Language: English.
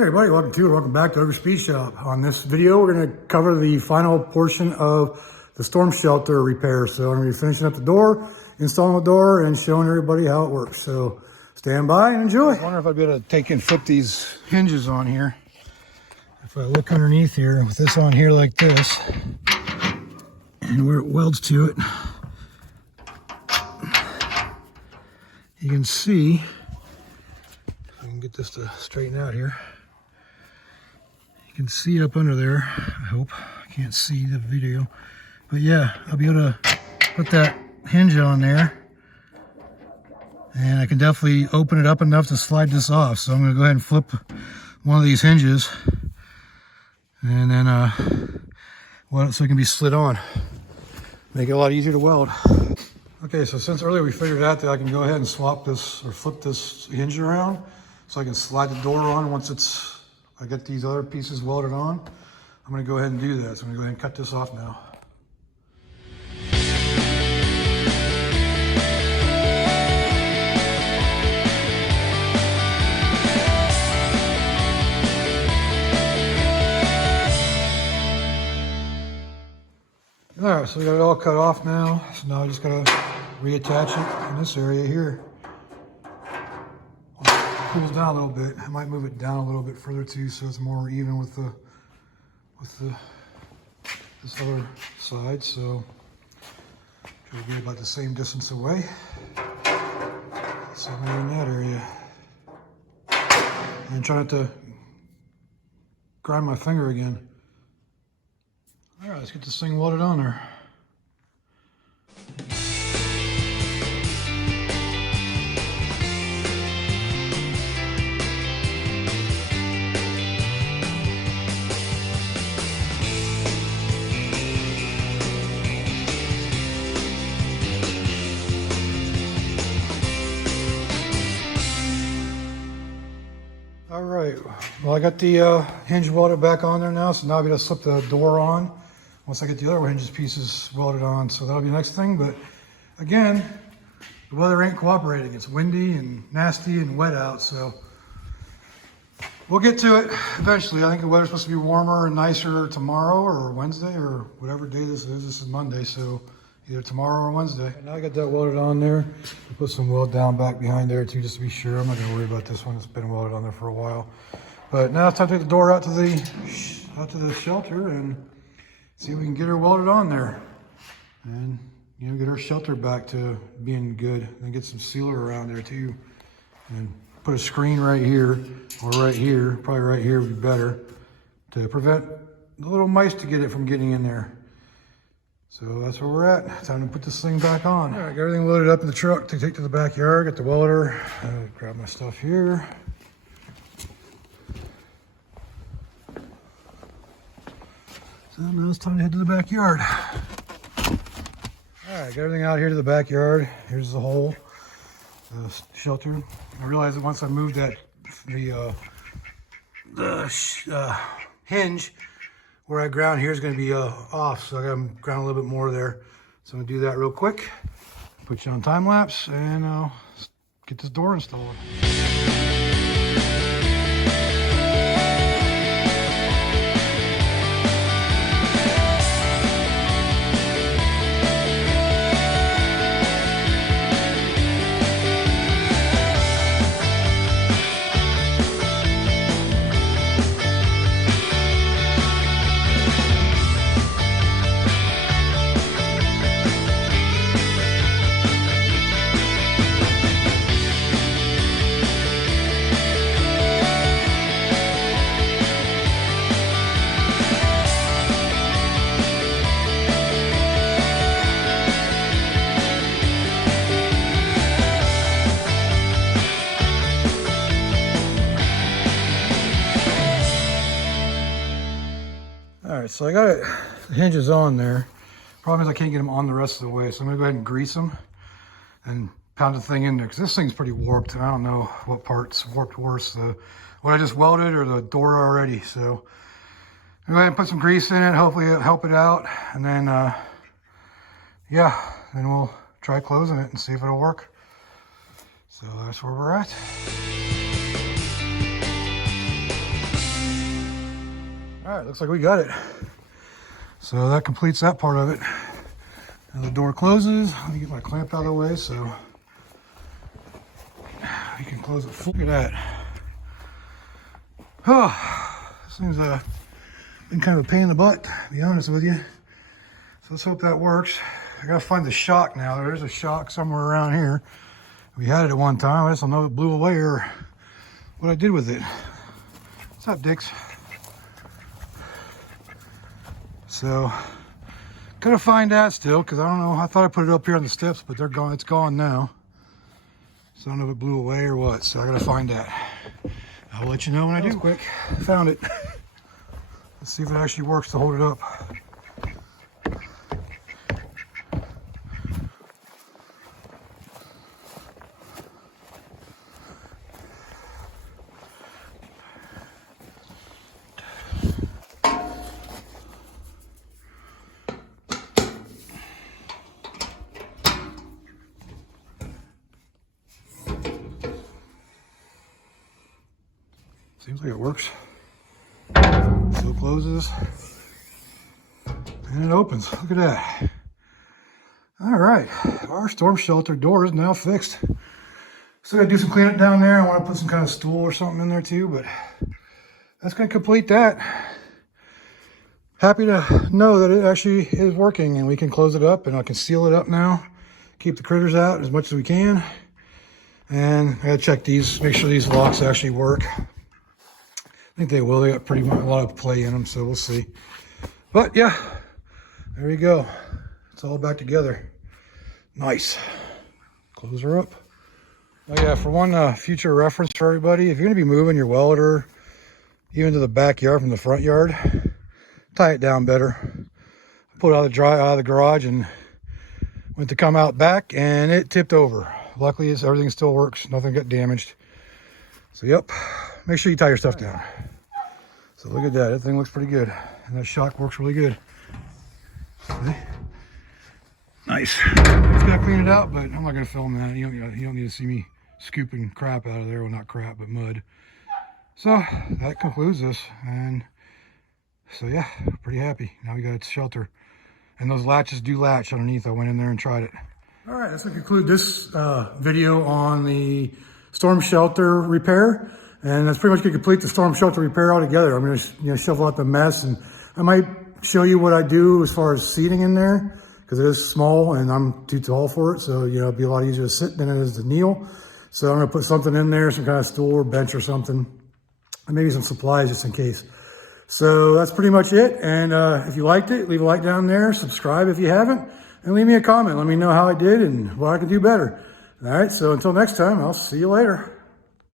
Hey everybody, welcome back to Ogre Speed Shop. On this video, we're going to cover the final portion of the storm shelter repair. So I'm going to be finishing up the door, installing the door, and showing everybody how it works. So stand by and enjoy. I wonder if I'd be able to take and flip these hinges on here. If I look underneath here, with this on here like this, and where it welds to it, you can see, if I can get this to straighten out here, you can see up under there. I hope I can't see the video, but yeah, I'll be able to put that hinge on there, and I can definitely open it up enough to slide this off. So I'm going to go ahead and flip one of these hinges, and then so it can be slid on, make it a lot easier to weld. Okay, so since earlier we figured out that I can go ahead and swap this or flip this hinge around, so I can slide the door on once I get these other pieces welded on. I'm going to go ahead and do that. So I'm going to go ahead and cut this off now. All right, so we got it all cut off now. So now I just got to reattach it in this area here. Cools down a little bit. I might move it down a little bit further too, so it's more even with this other side. So try to get about the same distance away. So maybe in that area, and try not to grind my finger again. All right, let's get this thing welded on there. All right, well, I got the hinge welded back on there now, so now I'm going to slip the door on once I get the other hinges pieces welded on. So that'll be the next thing. But again, the weather ain't cooperating. It's windy and nasty and wet out, so we'll get to it eventually. I think the weather's supposed to be warmer and nicer tomorrow or Wednesday or whatever day this is. This is Monday, so either tomorrow or Wednesday. And now I got that welded on there. I'll put some weld down back behind there too, just to be sure. I'm not gonna worry about this one. It's been welded on there for a while. But now it's time to take the door out to the shelter and see if we can get her welded on there. And get our shelter back to being good. And get some sealer around there too. And put a screen right here or right here. Probably right here would be better to prevent the little mice to get it from getting in there. So that's where we're at. Time to put this thing back on. All right, got everything loaded up in the truck to take to the backyard. Got the welder. Grab my stuff here. So now it's time to head to the backyard. All right, got everything out here to the backyard. Here's the hole, shelter. I realized that once I moved the hinge, where I ground here is going to be off, so I got to ground a little bit more there. So I'm going to do that real quick, put you on time lapse, and get this door installed. All right, so I got the hinges on there. Problem is I can't get them on the rest of the way, so I'm gonna go ahead and grease them and pound the thing in there, because this thing's pretty warped, and I don't know what part's warped worse, what I just welded or the door already. So I'm gonna go ahead and put some grease in it, hopefully it'll help it out, and then yeah, then we'll try closing it and see if it'll work. So that's where we're at. All right, looks like we got it. So that completes that part of it. Now the door closes. Let me get my clamp out of the way so you can close it full. Look at that. Oh, this thing's been kind of a pain in the butt, to be honest with you. So let's hope that works. I gotta find the shock now. There's a shock somewhere around here. We had it at one time. I just don't know if it blew away or what I did with it. What's up, Dix? So, gotta find that still, because I don't know. I thought I put it up here on the steps, but they're gone. It's gone now. So I don't know if it blew away or what. So I gotta find that. I'll let you know when I do. Quick, found it. Let's see if it actually works to hold it up. Seems like it works. So it closes and it opens. Look at that. All right, our storm shelter door is now fixed. Still gotta do some cleanup down there. I want to put some kind of stool or something in there too, but that's gonna complete that. Happy to know that it actually is working and we can close it up and I can seal it up now. Keep the critters out as much as we can. And I gotta check these, make sure these locks actually work. I think they will. They got pretty much a lot of play in them, so we'll see. But yeah, there you go. It's all back together. Nice. Close her up. Oh yeah, for one future reference for everybody, if you're gonna be moving your welder even to the backyard from the front yard, tie it down better. Pulled it out of the garage and went to come out back and it tipped over. Luckily, everything still works. Nothing got damaged. So yep, make sure you tie your stuff down. So look at that, that thing looks pretty good. And that shock works really good. See? Nice. Just gotta clean it out, but I'm not gonna film that. You don't need to see me scooping crap out of there. Well, not crap, but mud. So that concludes this. And so yeah, pretty happy. Now we got a shelter. And those latches do latch underneath. I went in there and tried it. All right, that's gonna conclude this video on the storm shelter repair. And that's pretty much gonna complete the storm shelter repair altogether. I'm gonna shovel out the mess, and I might show you what I do as far as seating in there, because it is small and I'm too tall for it. So, it'd be a lot easier to sit than it is to kneel. So I'm gonna put something in there, some kind of stool or bench or something, and maybe some supplies just in case. So that's pretty much it. And if you liked it, leave a like down there, subscribe if you haven't, and leave me a comment. Let me know how I did and what I can do better. All right, so until next time, I'll see you later.